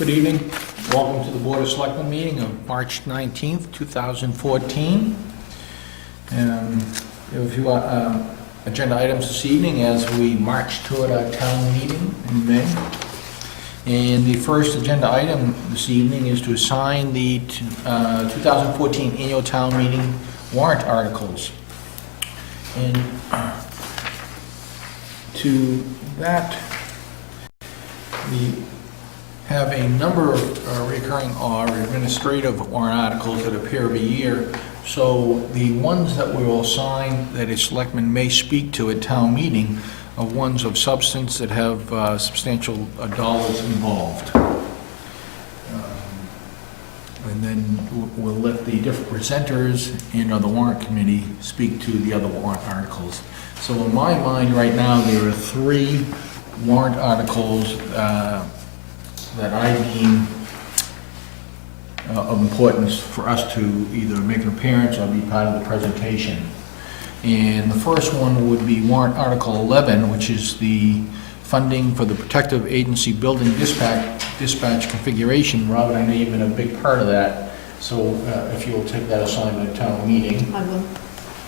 Good evening. Welcome to the Board of Selectmen meeting of March 19th, 2014. If you want agenda items this evening as we march toward our town meeting in May. And the first agenda item this evening is to assign the 2014 annual town meeting warrant articles. And to that, we have a number of recurring or administrative warrant articles that appear every year. So the ones that we will assign that a selectman may speak to at town meeting are ones of substance that have substantial dollars involved. And then we'll let the different presenters and the warrant committee speak to the other warrant articles. So in my mind right now, there are three warrant articles that I deem of importance for us to either make an appearance or be part of the presentation. And the first one would be warrant article 11, which is the funding for the protective agency building dispatch configuration. Robert, I know you've been a big part of that, so if you will take that assignment at town meeting. I will.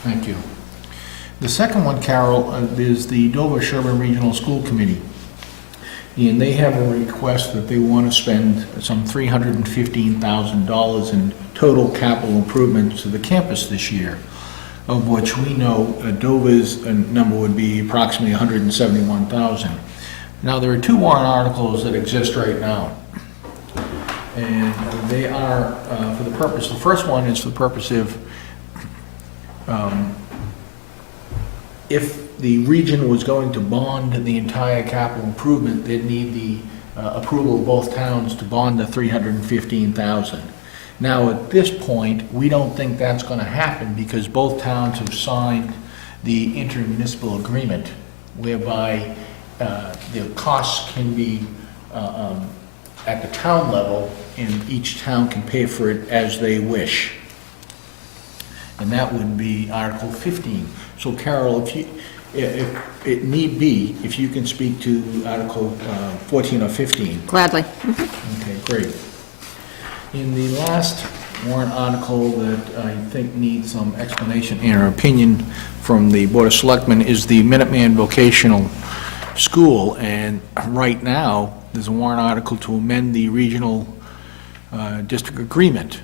Thank you. The second one, Carol, is the Dover-Sherburne Regional School Committee. And they have a request that they want to spend some $315,000 in total capital improvements to the campus this year, of which we know Dover's number would be approximately $171,000. Now, there are two warrant articles that exist right now, and they are for the purpose, the first one is for the purpose of if the region was going to bond the entire capital improvement, they'd need the approval of both towns to bond the $315,000. Now, at this point, we don't think that's going to happen because both towns have signed the intermunicipal agreement whereby the costs can be at the town level and each town can pay for it as they wish. And that would be Article 15. So Carol, if it need be, if you can speak to Article 14 or 15. Gladly. Okay, great. In the last warrant article that I think needs some explanation and or opinion from the Board of Selectmen is the Minuteman Vocational School. And right now, there's a warrant article to amend the regional district agreement.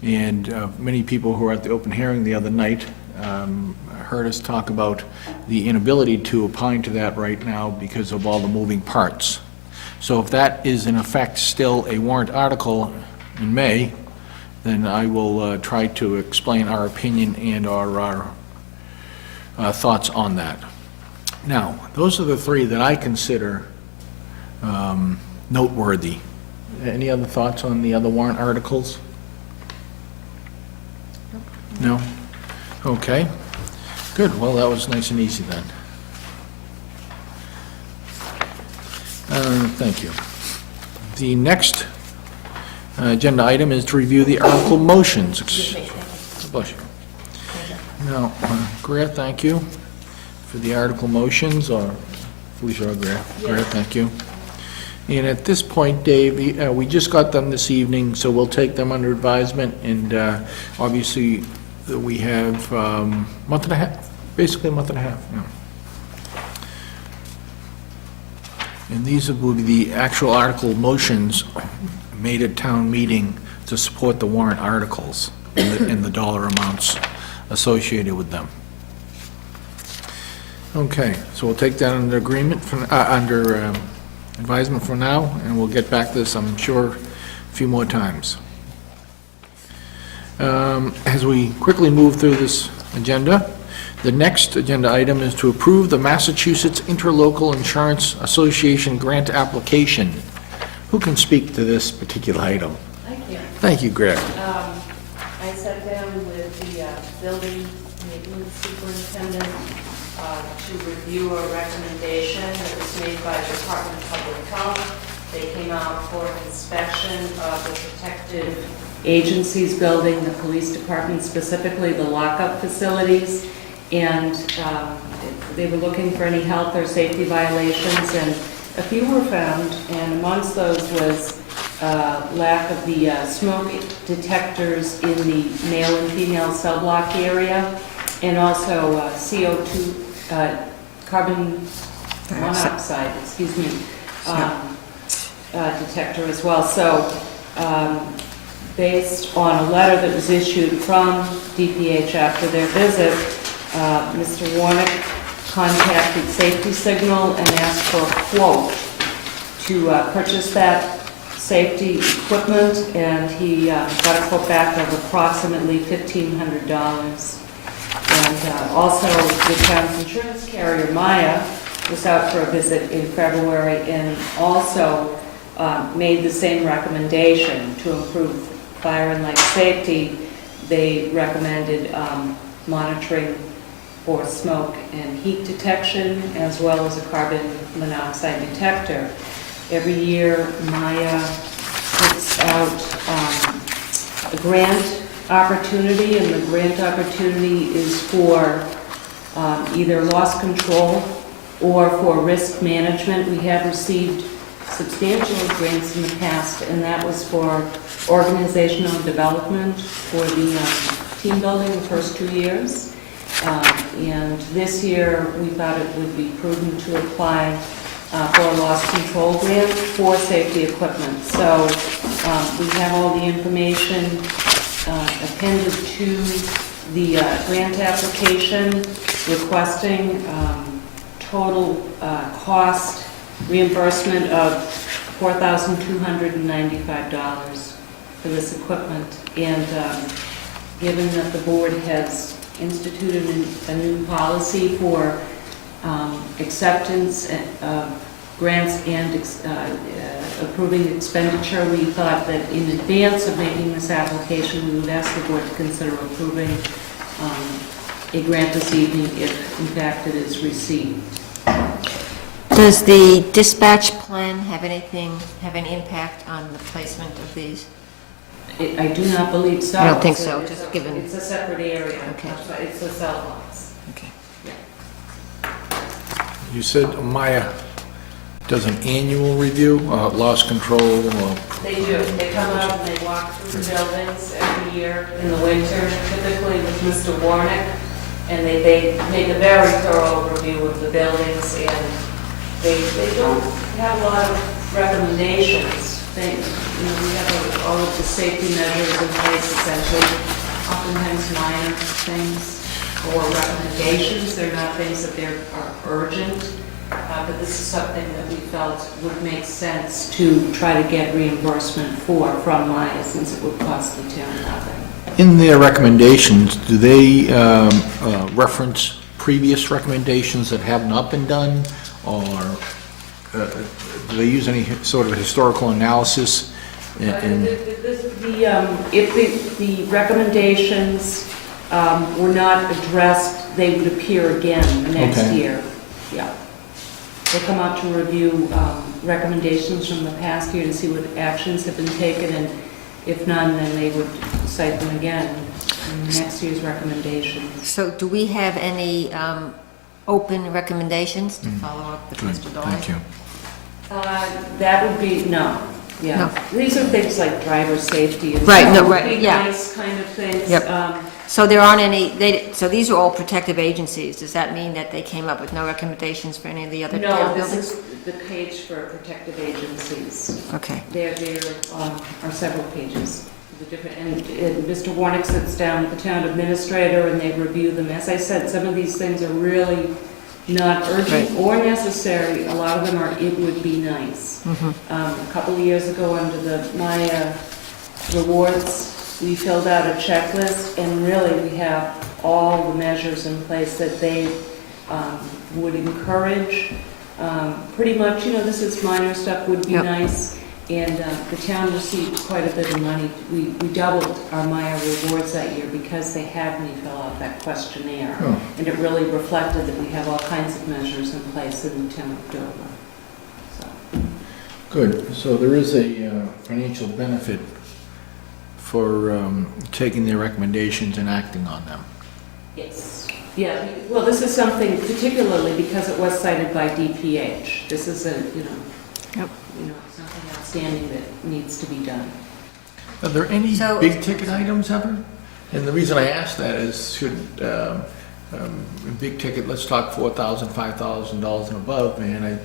Many people who were at the open hearing the other night heard us talk about the inability to opine to that right now because of all the moving parts. So if that is in effect still a warrant article in May, then I will try to explain our opinion and our thoughts on that. Now, those are the three that I consider noteworthy. Any other thoughts on the other warrant articles? No? Okay. Good. Well, that was nice and easy then. Thank you. The next agenda item is to review the article motions. Bless you. Now, Greer, thank you for the article motions, or Felicia or Greer. Greer, thank you. And at this point, Dave, we just got them this evening, so we'll take them under advisement, and obviously we have month and a half, basically a month and a half. Yeah. And these will be the actual article motions made at town meeting to support the warrant articles and the dollar amounts associated with them. Okay, so we'll take that under agreement, under advisement for now, and we'll get back to this, I'm sure, a few more times. As we quickly move through this agenda, the next agenda item is to approve the Massachusetts Interlocal Insurance Association grant application. Who can speak to this particular item? Thank you. Thank you, Greg. I sat down with the building maintenance superintendent to review a recommendation that was made by the Department of Public Health. They came out for inspection of the protective agencies building, the police department, specifically the lockup facilities, and they were looking for any health or safety violations, and a few were found, and amongst those was lack of the smoke detectors in the male and female cell block area, and also CO2, carbon monoxide, excuse me, detector as well. So based on a letter that was issued from DPH after their visit, Mr. Warnick contacted Safety Signal and asked for a quote to purchase that safety equipment, and he got a quote back of approximately $1,500. And also the town's insurance carrier, Maya, was out for a visit in February and also made the same recommendation to improve fire and life safety. They recommended monitoring for smoke and heat detection, as well as a carbon monoxide detector. Every year, Maya puts out a grant opportunity, and the grant opportunity is for either loss control or for risk management. We have received substantial grants in the past, and that was for organizational development for the team building the first 2 years. And this year, we thought it would be prudent to apply for a loss control grant for safety equipment. So we have all the information appended to the grant application requesting total cost reimbursement of $4,295 for this equipment. And given that the board has instituted a new policy for acceptance of grants and approving expenditure, we thought that in advance of making this application, we would ask the board to consider approving a grant this evening if in fact it is received. Does the dispatch plan have any impact on the placement of these? I do not believe so. I don't think It's so, a- it's just a- given- It's a separate area. Okay. It's a cell box. Okay. You said Maya does an annual review, loss control, They do. They come out and they walk through the buildings every year in the winter, typically with Mr. Warnick, and they make a very thorough review of the buildings, and they don't have a lot of recommendations. We have all of the safety measures in place, essentially, oftentimes minor things or recommendations. They're not things that are urgent, but this is something that we felt would make sense to try to get reimbursement from Maya, since it would cost the town nothing. In their recommendations, do they reference previous recommendations that have not been done, or do they use any sort of historical analysis? If the recommendations were not addressed, they would appear again the next Okay. year. Yeah. They come out to review recommendations from the past year to see what actions have been taken, and if none, then they would cite them again in next year's recommendations. So do we have any open recommendations to follow up with Good, Mr. Doyle? thank you. That would be, no, yeah. No. These are things like driver safety and. Right, no, would right, be yeah. Nice kind of things. Yep. So there aren't any, so these are all protective agencies. Does that mean that they came up with no recommendations for any of the other No, town this buildings? is the page for protective agencies. Okay. There are several pages. The different, and Mr. Warnick sits down with the town administrator and they review them. As I said, some of these things are really not urgent Right. or necessary. A lot of them are, it would be nice. A couple of years ago, under the Maya rewards, we filled out a checklist, and really we have all the measures in place that they would encourage. Pretty much, this is minor stuff, would be Yep. nice. And the town received quite a bit of money. We doubled our Maya rewards that year because they had me fill out that questionnaire. Oh. And it really reflected that we have all kinds of measures in place in the town of Dover. So, Good, so there is a financial benefit for taking their recommendations and acting on them. yes, Yeah, well, this is something particularly because it was cited by DPH. This isn't, Yep. something outstanding that needs to be done. Are there any So- big ticket items ever? And the reason I ask that is should, big ticket, let's talk $4,000, $5,000 and above, and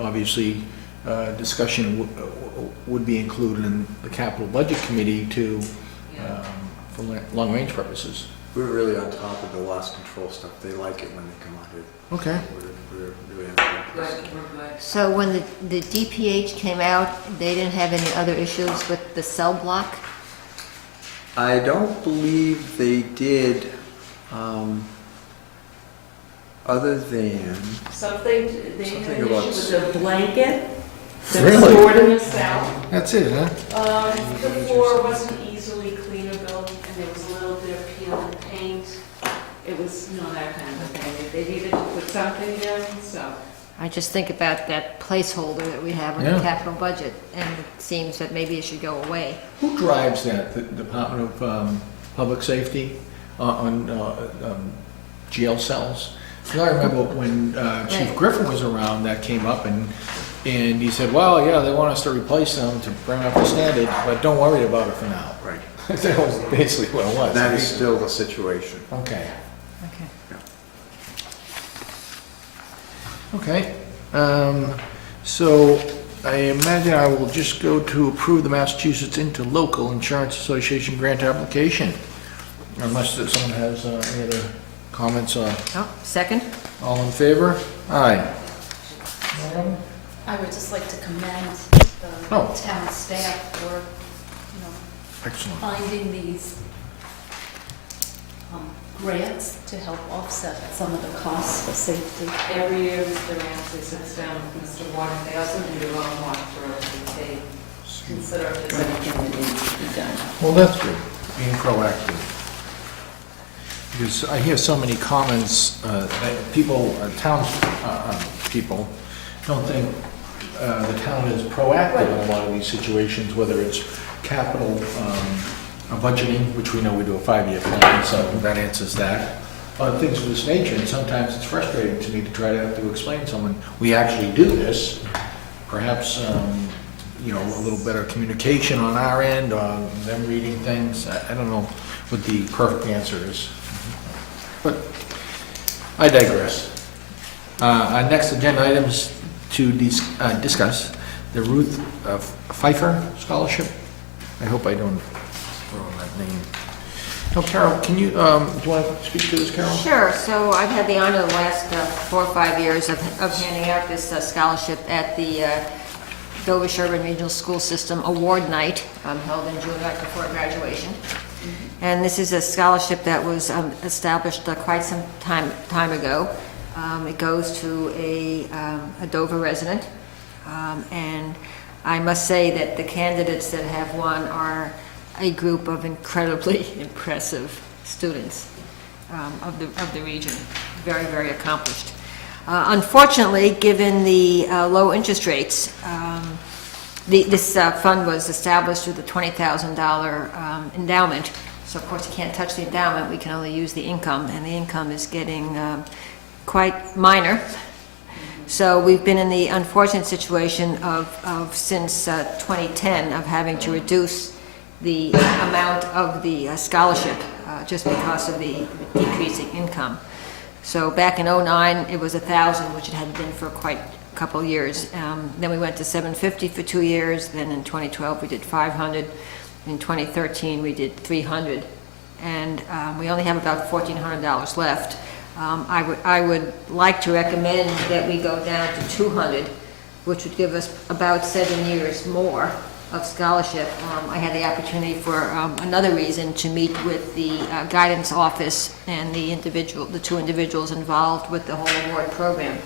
obviously, discussion would be included in the capital budget committee to, for long-range purposes. We're really on top of the loss control stuff. They like it when they come out here. Okay. We're really on top of Good, this. we're good. So when the DPH came out, they didn't have any other issues with the cell block? I don't believe they did, other than, Something, they had Something an about issue with a blanket that was Really? stored in the cell. That's it, huh? The floor wasn't easily cleanable, and there was a little bit of peel and paint. It was, that kind of thing. They needed to put something in, so. I just think about that placeholder that we have in Yeah. the capital budget, and it seems that maybe it should go away. Who drives that? The Department of Public Safety on jail cells? Because I remember when Chief Right. Griffin was around, that came up, and he said, well, yeah, they want us to replace them to bring up the standard, but don't worry about it for now. right. That was basically what it was. That is still the situation. Okay. Okay. Okay, so I imagine I will just go to approve the Massachusetts Interlocal Insurance Association grant application. Unless someone has any other comments, Oh, second? all in favor? Aye. Madam? I would just like to commend Oh. the town staff for, Excellent. finding these grants to help offset some of the costs for safety. Every year, Mr. Ramsey sits down with Mr. Warren, they also do their own walkthrough, and they consider if there's anything that needs to be done. Well, that's good, being proactive. Because I hear so many comments that people, people, don't think the town is proactive in a lot of these situations, whether it's capital budgeting, which we know we do a 5-year plan, so that answers that. Things of this nature, and sometimes it's frustrating to me to try to have to explain to someone, we actually do this. Perhaps, a little better communication on our end, or them reading things. I don't know what the perfect answer is. But I digress. Our next agenda item is to discuss the Ruth Pfeiffer Scholarship. I hope I don't ruin that name. No, Carol, can you, do you want to speak to this, Carol? Sure, so I've had the honor the last 4 or 5 years of handing out this scholarship at the Dover-Sherburne Regional School System Award Night, held in June right before graduation. And this is a scholarship that was established quite some time ago. It goes to a Dover resident, and I must say that the candidates that have won are a group of incredibly impressive students of the region, very, very accomplished. Unfortunately, given the low interest rates, this fund was established with a $20,000 endowment. So of course you can't touch the endowment, we can only use the income, and the income is getting quite minor. So we've been in the unfortunate situation of since 2010 of having to reduce the amount of the scholarship just because of the decreasing income. So back in '09, it was 1,000, which it had been for quite a couple of years. Then we went to $750 for 2 years. Then in 2012, we did $500. In 2013, we did $300. And we only have about $1,400 left. I would like to recommend that we go down to $200, which would give us about 7 years more of scholarship. I had the opportunity for another reason to meet with the guidance office and the two individuals involved with the whole award program,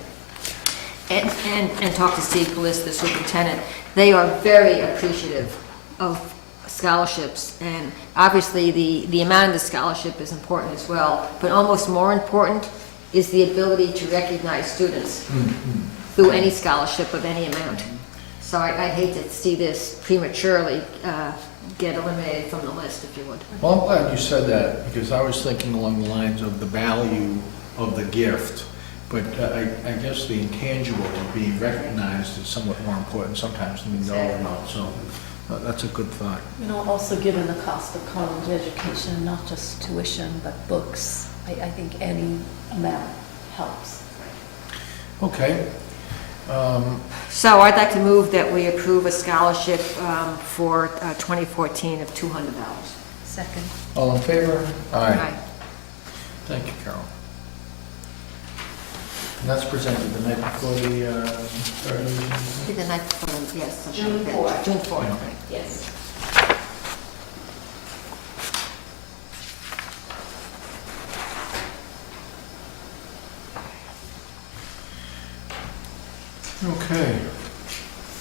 and talk to Steve Bliss, the superintendent. They are very appreciative of scholarships, and obviously the amount of the scholarship is important as well, but almost more important is the ability to recognize students through any scholarship of any amount. So I hate to see this prematurely get eliminated from the list, if you would. Well, I'm glad you said that, because I was thinking along the lines of the value of the gift, but I guess the intangible of being recognized is somewhat more important sometimes than the dollar amount, so that's a good thought. You know, also given the cost of college education, not just tuition, but books, I think any amount helps. Okay. So I'd like to move that we approve a scholarship for 2014 of $200. Second. All in favor? Aye. Thank you, Carol. And that's presented the night before the start of the meeting? Be the night before, yes. something June like that. 4th. June 4th, Yeah. right. Yes. Okay.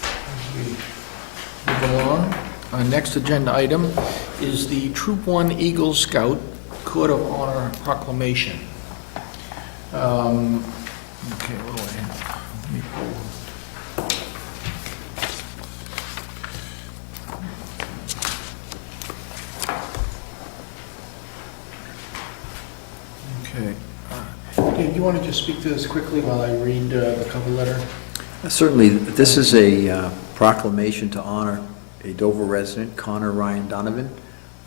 As we move along, our next agenda item is the Troop 1 Eagle Scout Court of Honor Proclamation. Okay, what do I have? Let me pull. Okay. Dave, do you want to just speak to this quickly while I read the cover letter? Certainly, this is a proclamation to honor a Dover resident, Connor Ryan Donovan,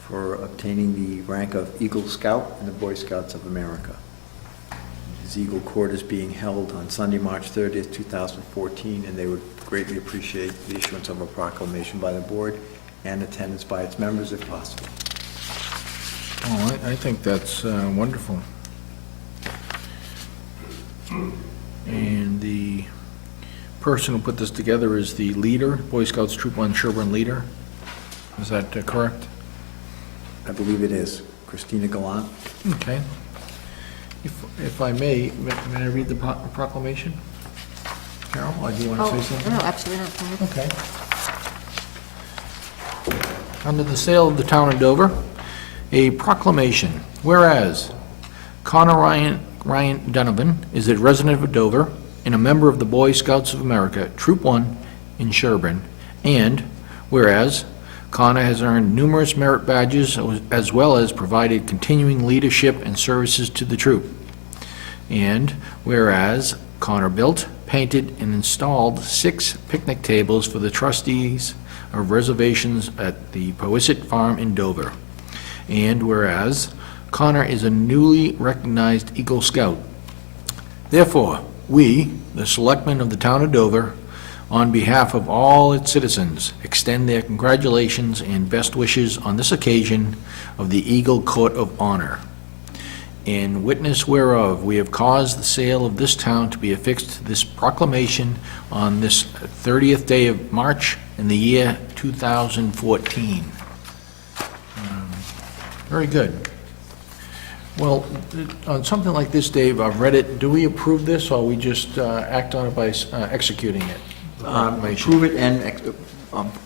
for obtaining the rank of Eagle Scout in the Boy Scouts of America. His Eagle Court is being held on Sunday, March 30th, 2014, and they would greatly appreciate the issuance of a proclamation by the board and attendance by its members if possible. Oh, I think that's wonderful. And the person who put this together is the leader, Boy Scouts Troop 1 Sherburne leader. Is that correct? I believe it is. Christina Gallant. Okay. If I may I read the proclamation? Carol, or do you want to say something? No, absolutely not. Go ahead. Okay. Under the sale of the town of Dover, a proclamation, whereas Connor Ryan Donovan is a resident of Dover and a member of the Boy Scouts of America, Troop 1 in Sherburne, and whereas Connor has earned numerous merit badges as well as provided continuing leadership and services to the troop, and whereas Connor built, painted, and installed 6 picnic tables for the trustees of reservations at the Powysset Farm in Dover. And whereas Connor is a newly recognized Eagle Scout. Therefore, we, the selectmen of the town of Dover, on behalf of all its citizens, extend their congratulations and best wishes on this occasion of the Eagle Court of Honor. In witness whereof, we have caused the sale of this town to be affixed to this proclamation on this 30th day of March in the year 2014. Very good. Well, on something like this, Dave, I've read it. Do we approve this, or we just act on it by executing it? the proclamation? Approve it and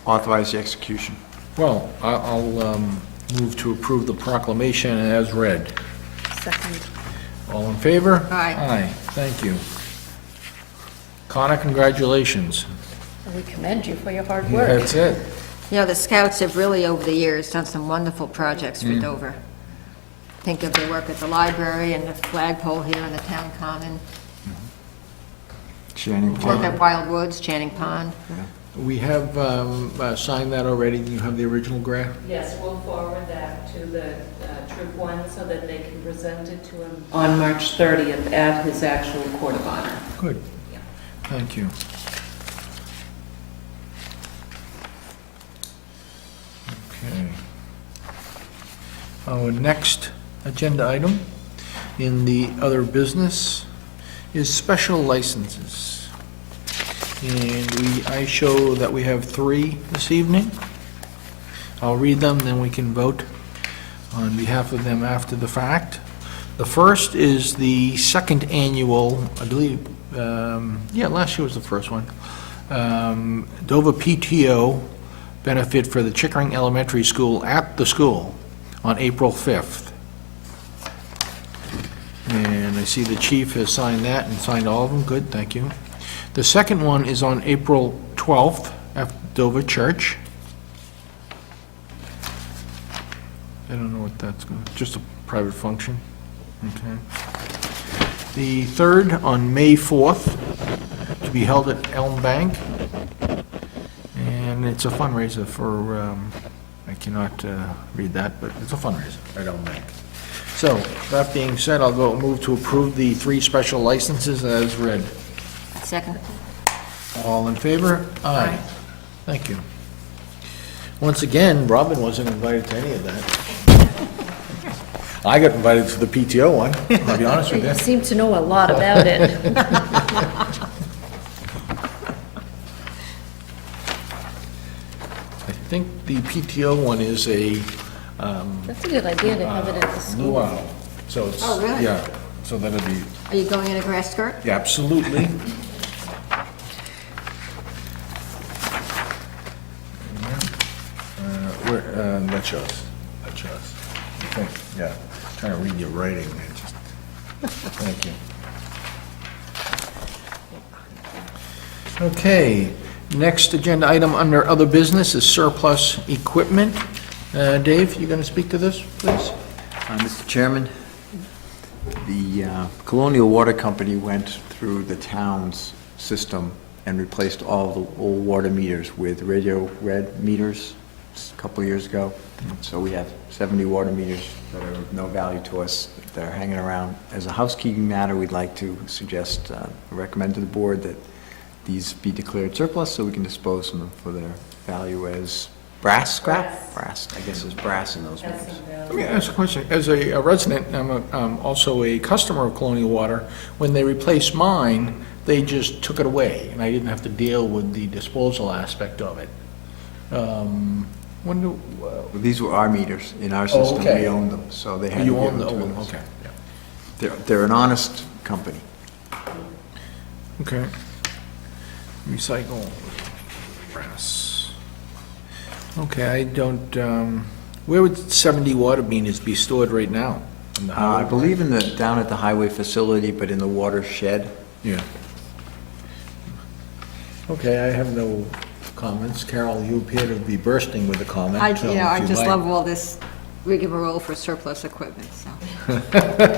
authorize the execution. Well, I'll move to approve the proclamation as read. Second. All in favor? Aye. Aye, thank you. Connor, congratulations. We commend you for your hard work. That's it. You know, the Scouts have really, over the years, done some wonderful projects for Dover. Think of their work at the library and the flagpole here in the town common, Channing work County. at Wild Woods, Channing Pond. We have signed that already. You have the original grant? Yes, we'll forward that to the Troop 1 so that they can present it to him on March 30th at his actual Court of Honor. Good. Yeah. Thank you. Okay. Our next agenda item in the other business is special licenses. And I show that we have 3 this evening. I'll read them, then we can vote on behalf of them after the fact. The first is the second annual, I believe, last year was the first one, Dover PTO benefit for the Chickering Elementary School at the school on April 5th. And I see the chief has signed that and signed all of them. Good, thank you. The second one is on April 12th at Dover Church. I don't know what that's going to, just a private function. Okay. The third on May 4th, to be held at Elm Bank. And it's a fundraiser for, I cannot read that, but it's a fundraiser at Elm Bank. So, that being said, I'll move to approve the 3 special licenses as read. Second. All in favor? Aye. Thank you. Once again, Robin wasn't invited to any of that. I got invited to the PTO one, I'll be honest with You you. seem to know a lot about it. I think the PTO one is a That's a good idea to have it at the school. luau. So it's, Oh, really? yeah, so that'd be, Are you going in a grass skirt? yeah, absolutely. That shows. Okay, yeah, trying to read your writing, it just, thank you. Okay, next agenda item under other business is surplus equipment. Dave, you gonna speak to this, please? Mr. Chairman, the Colonial Water Company went through the town's system and replaced all the old water meters with radio red meters a couple of years ago. So we have 70 water meters that are of no value to us that are hanging around. As a housekeeping matter, we'd like to suggest, recommend to the board that these be declared surplus so we can dispose of them for their value as brass scrap? Brass, I guess there's brass in those meters. Let me ask a question. As a resident, I'm also a customer of Colonial Water. When they replaced mine, they just took it away, and I didn't have to deal with the disposal aspect of it. When do, Well, these were our meters in our system, okay. we owned them, so they had to you give own them the, to oh, us. okay. They're an honest company. Okay. Recycle brass. Okay, I don't, where would 70 water meters be stored right now? In the I highway? believe down at the highway facility, but in the water shed. Yeah. Okay, I have no comments. Carol, you appear to be bursting with a comment. I so if you'd just like- love all this rigmarole for surplus equipment, so. I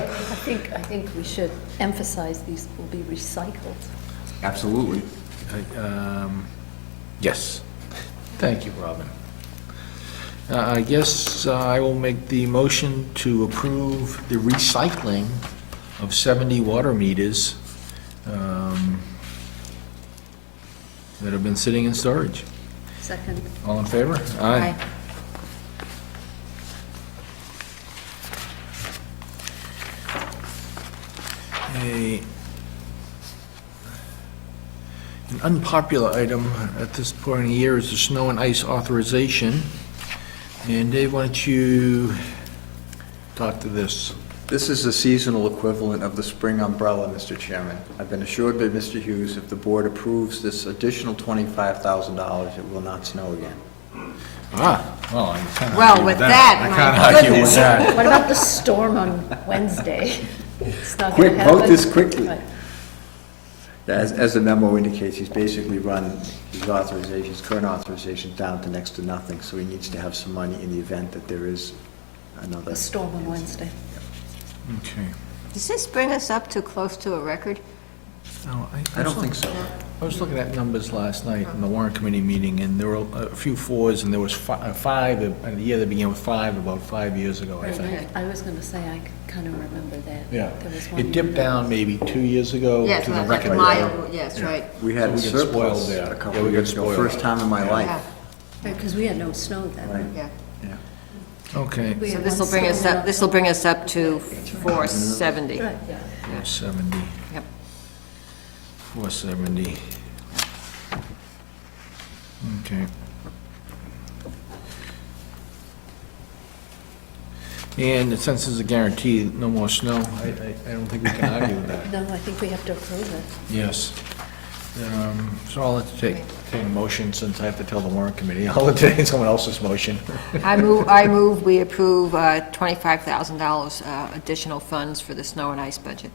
think we should emphasize these will be recycled. Absolutely. Yes. Thank you, Robin. I guess I will make the motion to approve the recycling of 70 water meters that have been sitting in storage. Second. All in favor? Aye. An unpopular item at this point in the year is the snow and ice authorization. And Dave, why don't you talk to this? This is the seasonal equivalent of the spring umbrella, Mr. Chairman. I've been assured by Mr. Hughes, if the board approves this additional $25,000, it will not snow again. Well, I can't Well, argue with with that, I my can't argue with goodness. that. What about the storm on Wednesday? It's not Quick, gonna vote happen. this quickly. Right. As the memo indicates, he's basically run his authorizations, current authorizations down to next to nothing, so he needs to have some money in the event that there is another. The storm on Wednesday. Okay. Does this bring us up to close to a record? No, I don't think so. I was looking at numbers last night in the warrant committee meeting, and there were a few fours, and there was five, and the year that began with five, about 5 years ago, I think. I was gonna say, I kind of remember that. Yeah. There was one It dipped year. down maybe 2 years ago Yes, to the like record. mile, yes, right. We had a So we got surplus spoiled there. a Yeah, couple we of got years ago, spoiled. first time in my Yeah. life. Because we had no snow then. Right. Yeah. Yeah. Okay, We So had this will one bring us storm in up, this will bring us up to 470. Right. 470, Yep. 470. Okay. And since there's a guarantee, no more snow, I don't think we can argue with that. No, I think we have to approve it. Yes. So I'll let you take a motion, since I have to tell the warrant committee. I'll entertain someone else's motion. I move we approve $25,000 additional funds for the snow and ice budget.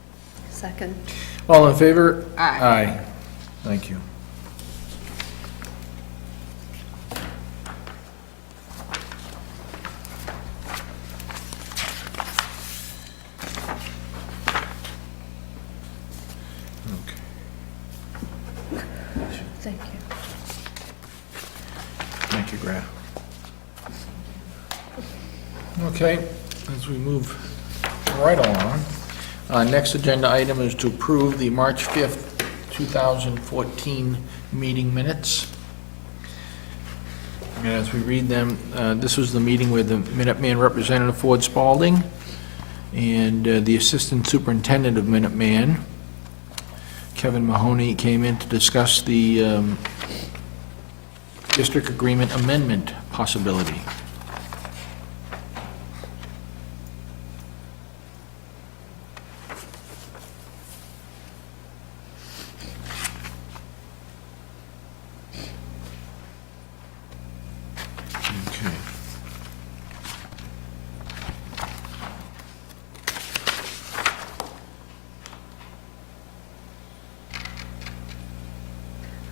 Second. All in favor? Aye. Aye. Thank you. recommendation. Thank you. Thank you, Graf. Okay, as we move right along, next agenda item is to approve the March 5th, 2014 meeting minutes. And as we read them, this was the meeting with the Minuteman Representative Ford Spalding and the Assistant Superintendent of Minuteman, Kevin Mahoney, came in to discuss the district agreement amendment possibility. Okay.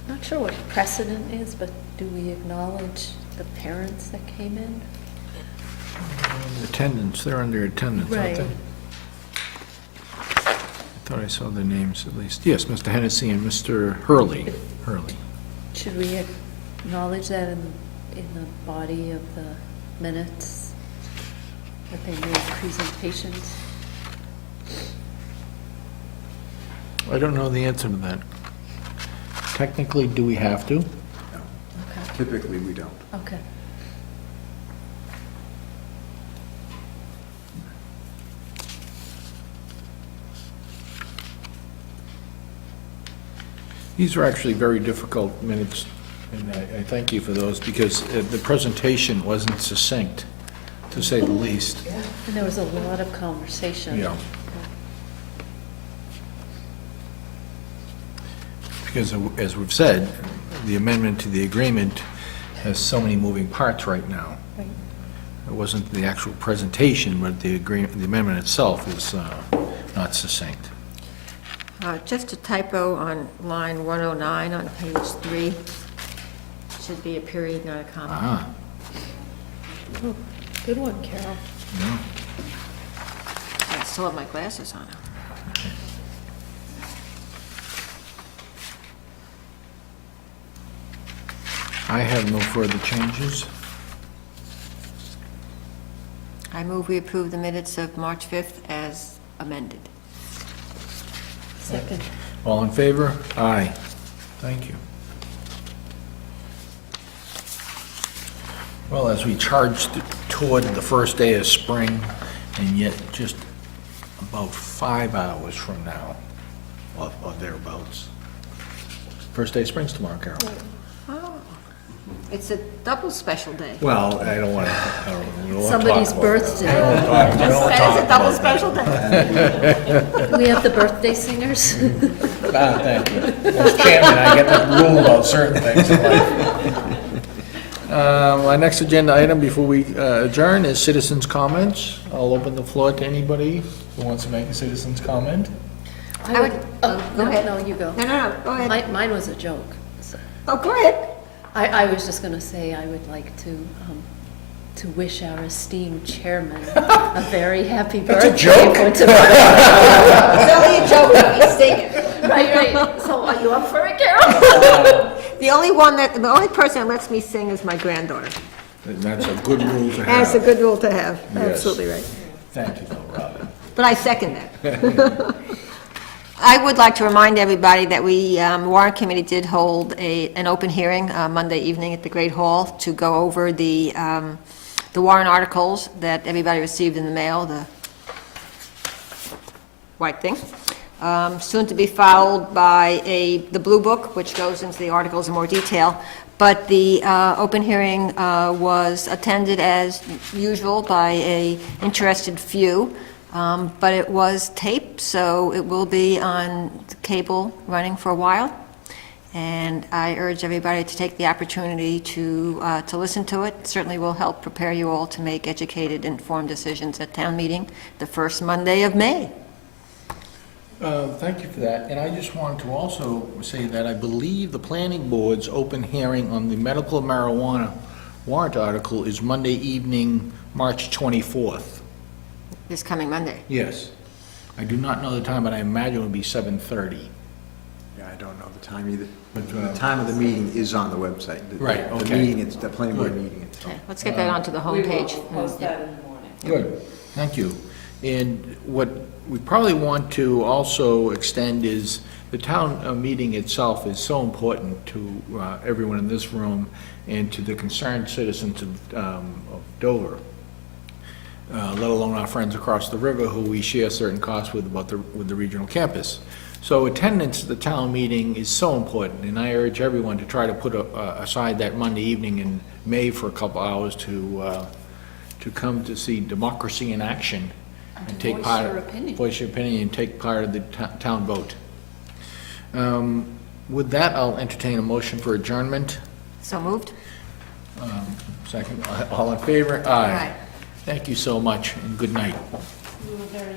Not sure what precedent is, but do we acknowledge the parents that came in? Attendance, they're under attendance, aren't they? Right. I thought I saw their names at least. Yes, Mr. Hennessy and Mr. Hurley. Should we acknowledge that in the body of the minutes, that they made presentations? I don't know the answer to that. Technically, do we have to? No, Okay, typically we don't. okay. These are actually very difficult minutes, and I thank you for those, because the presentation wasn't succinct, to say the least. And there was a lot of conversation. Yeah. Because as we've said, the amendment to the agreement has so many moving parts right now. Right. It wasn't the actual presentation, but the agreement, the amendment itself is not succinct. Just a typo on line 109 on page 3. Should be a period, not a comma. Ah, Oh, good one, Carol. yeah. I still have my glasses on. I have no further changes. I move we approve the minutes of March 5th as amended. Second. All in favor? Aye. Thank you. Well, as we charged toward the first day of spring, and yet just about 5 hours from now, or thereabouts. First day of spring's tomorrow, Carol. Oh, it's a double special day. Well, I don't want to, Somebody's birthday. That is a double special day. We have the birthday singers. Thank you. As chairman, I get to rule about certain things in life. Our next agenda item before we adjourn is citizens' comments. I'll open the floor to anybody who wants to make a citizen's comment. I would- Oh, go no, ahead. no, you go. No, go ahead. Mine was a joke. So Oh, go ahead. I was just going to say I would like to wish our esteemed chairman a very happy birthday. That's a joke? for tomorrow. It's only a joke when we sing it. Right. So are you up for it, Carol? The only person that lets me sing is my granddaughter. And that's a good rule to And it's a have. good rule to have. Yes. Absolutely right. Thank you, though, Robin. But I second that. I would like to remind everybody that we, warrant committee did hold an open hearing Monday evening at the Great Hall to go over the warrant articles that everybody received in the mail, the white thing. Soon to be followed by the Blue Book, which goes into the articles in more detail. But the open hearing was attended as usual by a interested few. But it was taped, so it will be on cable running for a while. And I urge everybody to take the opportunity to listen to it. Certainly will help prepare you all to make educated, informed decisions at town meeting the first Monday of May. Thank you for that. And I just wanted to also say that I believe the planning board's open hearing on the medical marijuana warrant article is Monday evening, March 24th. This coming Monday. Yes. I do not know the time, but I imagine it would be 7:30. Yeah, I don't know the time either. But, The time of the meeting is on the website. Right, The okay. meeting, it's the planning board Good. meeting itself. Okay, let's get that onto the We will homepage. post that in the morning. Good, thank you. And what we probably want to also extend is, the town meeting itself is so important to everyone in this room and to the concerned citizens of Dover, let alone our friends across the river who we share certain costs with with the regional campus. So attendance at the town meeting is so important, and I urge everyone to try to put aside that Monday evening in May for a couple hours to come to see democracy in action and take voice part. your opinion. Voice your opinion and take part of the town vote. With that, I'll entertain a motion for adjournment. So moved? Second, all in favor? Aye. Thank you so much, and good night. You were very